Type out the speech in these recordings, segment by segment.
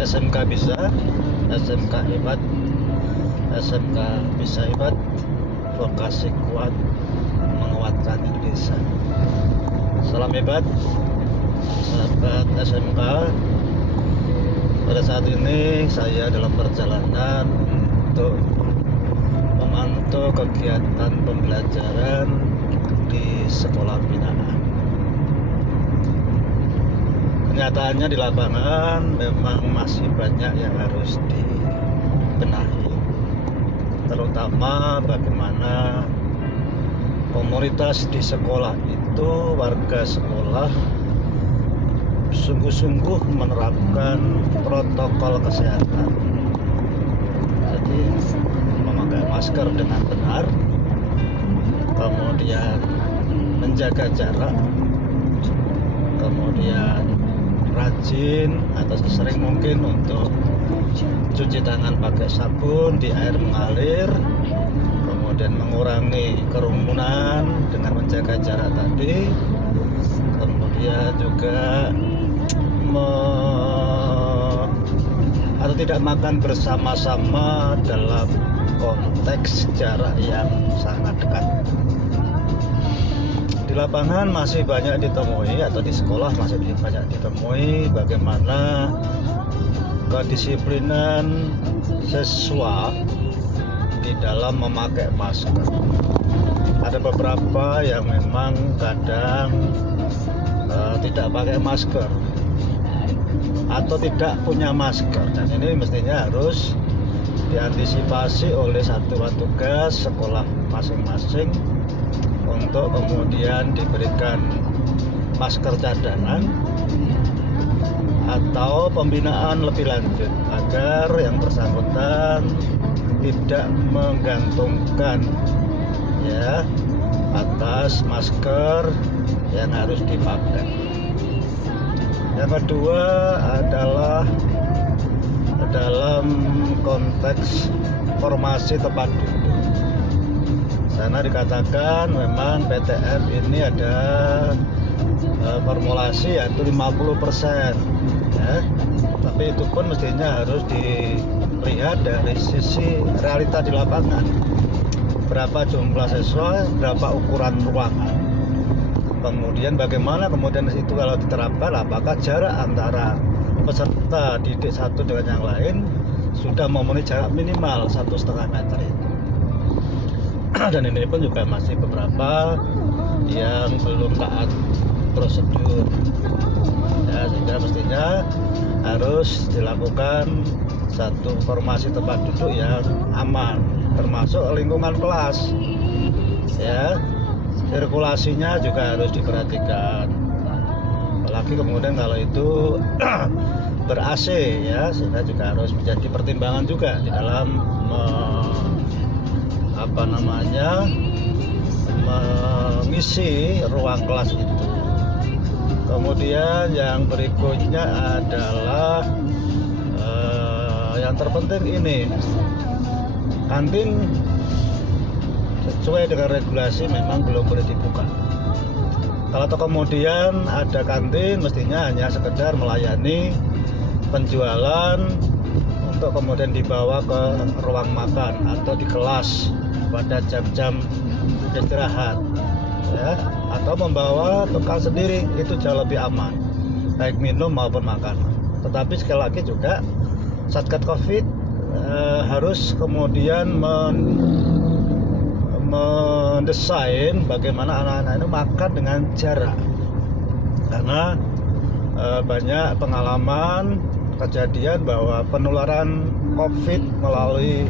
SMK bisa, SMK hebat, SMK bisa hebat, vokasi kuat menguatkan Indonesia. Salam hebat sahabat SMK. Pada saat ini saya dalam perjalanan untuk memantau kegiatan pembelajaran di sekolah binaan. Kenyataannya di lapangan memang masih banyak yang harus dibenahi, terutama bagaimana komunitas di sekolah itu, warga sekolah sungguh-sungguh menerapkan protokol kesehatan. Jadi memakai masker dengan benar, kemudian menjaga jarak, kemudian rajin atau sesering mungkin untuk cuci tangan pakai sabun di air mengalir, kemudian mengurangi kerumunan dengan menjaga jarak tadi, kemudian juga atau tidak makan bersama-sama dalam konteks jarak yang sangat dekat. Di lapangan masih banyak ditemui, atau di sekolah masih banyak ditemui bagaimana kedisiplinan siswa di dalam memakai masker. Ada beberapa yang memang kadang tidak pakai masker atau tidak punya masker, dan ini mestinya harus diantisipasi oleh satuan tugas sekolah masing-masing untuk kemudian diberikan masker cadangan atau pembinaan lebih lanjut agar yang bersangkutan tidak menggantungkan ya atas masker yang harus dipakai. Yang kedua adalah dalam konteks formasi tempat duduk. Sana dikatakan memang PTM ini ada formulasi yaitu 50%, ya. Tapi itu pun mestinya harus dilihat dari sisi realita di lapangan. Berapa jumlah siswa, berapa ukuran ruangan. Kemudian bagaimana kemudian itu kalau diterapkan, apakah jarak antara peserta didik satu dengan yang lain sudah memenuhi jarak minimal 1,5 meter itu. Dan ini pun juga masih beberapa yang belum taat prosedur ya, sehingga mestinya harus dilakukan satu formasi tempat duduk yang aman, termasuk lingkungan kelas ya. Sirkulasinya juga harus diperhatikan, apalagi kemudian kalau itu ber-AC ya, sehingga juga harus menjadi pertimbangan juga di dalam mengisi ruang kelas itu. Kemudian yang berikutnya adalah yang terpenting ini, kantin sesuai dengan regulasi memang belum boleh dibuka. Kalau kemudian ada kantin, mestinya hanya sekedar melayani penjualan untuk kemudian dibawa ke ruang makan atau di kelas pada jam-jam istirahat ya, atau membawa bekal sendiri, itu jauh lebih aman baik minum maupun makanan. Tetapi sekali lagi juga Satgas Covid harus kemudian mendesain bagaimana anak-anak itu makan dengan jarak, karena banyak pengalaman kejadian bahwa penularan COVID melalui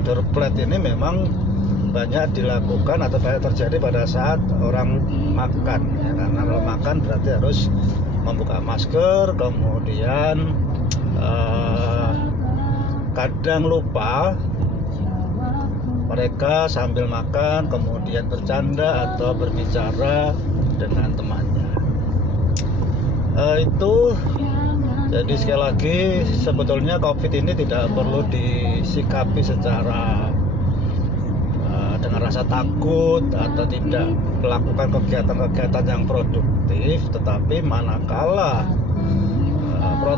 droplet ini memang banyak dilakukan atau banyak terjadi pada saat orang makan ya, karena kalau makan berarti harus membuka masker, kemudian kadang lupa mereka sambil makan kemudian bercanda atau berbicara dengan temannya. Itu jadi sekali lagi sebetulnya COVID ini tidak perlu disikapi secara dengan rasa takut atau tidak melakukan kegiatan-kegiatan yang produktif, tetapi manakala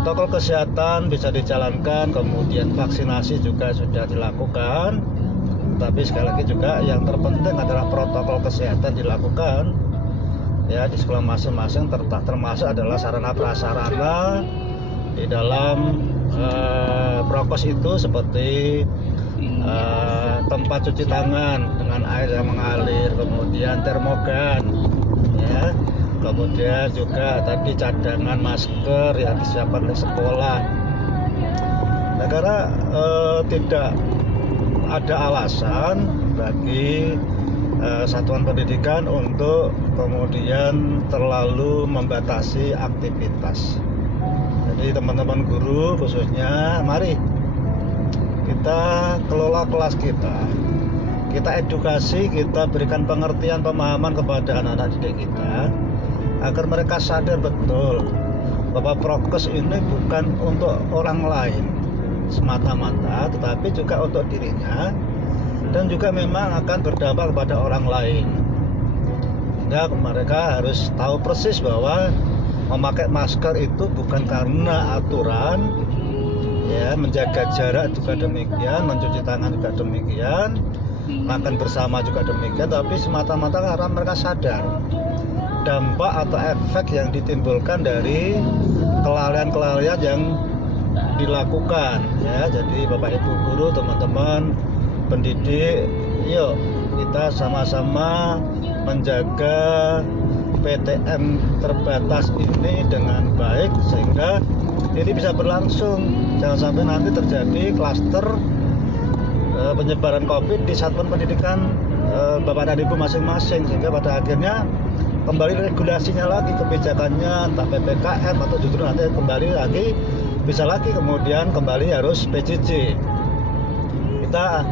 protokol kesehatan bisa dijalankan, kemudian vaksinasi juga sudah dilakukan. Tapi sekali lagi juga yang terpenting adalah protokol kesehatan dilakukan ya di sekolah masing-masing, termasuk adalah sarana prasarana di dalam prokes itu seperti tempat cuci tangan dengan air yang mengalir, kemudian termogan ya, kemudian juga tadi cadangan masker yang disiapkan oleh sekolah. Nah, karena tidak ada alasan bagi satuan pendidikan untuk kemudian terlalu membatasi aktivitas. Jadi teman-teman guru khususnya, mari kita kelola kelas kita edukasi, kita berikan pengertian, pemahaman kepada anak-anak didik kita agar mereka sadar betul bahwa prokes ini bukan untuk orang lain semata-mata, tetapi juga untuk dirinya, dan juga memang akan berdampak kepada orang lain. Sehingga mereka harus tahu persis bahwa memakai masker itu bukan karena aturan ya, menjaga jarak juga demikian, mencuci tangan juga demikian, makan bersama juga demikian, tapi semata-mata karena mereka sadar dampak atau efek yang ditimbulkan dari kelalaian-kelalaian yang dilakukan ya. Jadi Bapak Ibu guru, teman-teman pendidik, yuk kita sama-sama menjaga PTM terbatas ini dengan baik sehingga ini bisa berlangsung. Jangan sampai nanti terjadi klaster penyebaran COVID di satuan pendidikan Bapak dan Ibu masing-masing, sehingga pada akhirnya kembali regulasinya lagi, kebijakannya entah PPKM atau justru nanti kembali lagi, bisa lagi kemudian kembali harus PJJ. Kita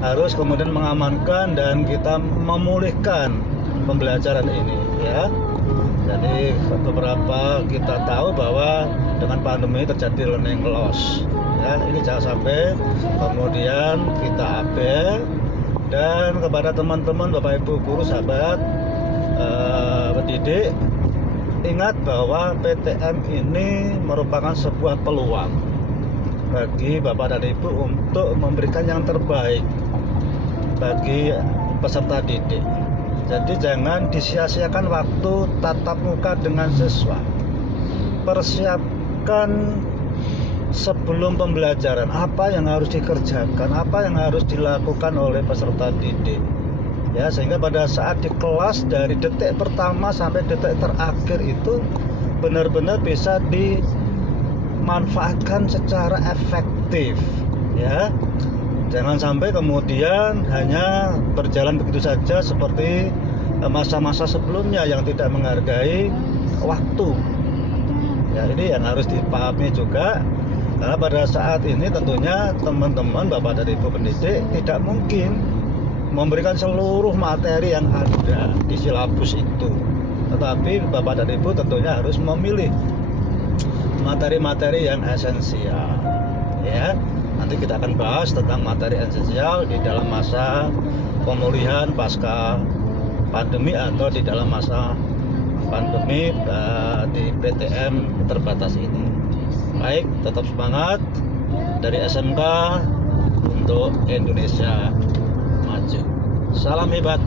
harus kemudian mengamankan dan kita memulihkan pembelajaran ini ya. Jadi beberapa kita tahu bahwa dengan pandemi terjadi learning loss ya, ini jangan sampai kemudian kita abai. Dan kepada teman-teman Bapak Ibu guru, sahabat pendidik, ingat bahwa PTM ini merupakan sebuah peluang bagi Bapak dan Ibu untuk memberikan yang terbaik bagi peserta didik. Jadi jangan disia-siakan waktu tatap muka dengan siswa. Persiapkan sebelum pembelajaran apa yang harus dikerjakan, apa yang harus dilakukan oleh peserta didik. Ya, sehingga pada saat di kelas dari detik pertama sampai detik terakhir itu benar-benar bisa dimanfaatkan secara efektif ya. Jangan sampai kemudian hanya berjalan begitu saja seperti masa-masa sebelumnya yang tidak menghargai waktu. Ya, ini yang harus dipahami juga, karena pada saat ini tentunya teman-teman Bapak dan Ibu pendidik tidak mungkin memberikan seluruh materi yang ada di silabus itu. Tetapi Bapak dan Ibu tentunya harus memilih materi-materi yang esensial. Ya. Nanti kita akan bahas tentang materi esensial di dalam masa pemulihan pasca pandemi atau di dalam masa pandemi di PTM terbatas ini. Baik, tetap semangat dari SMK untuk Indonesia Maju. Salam hebat.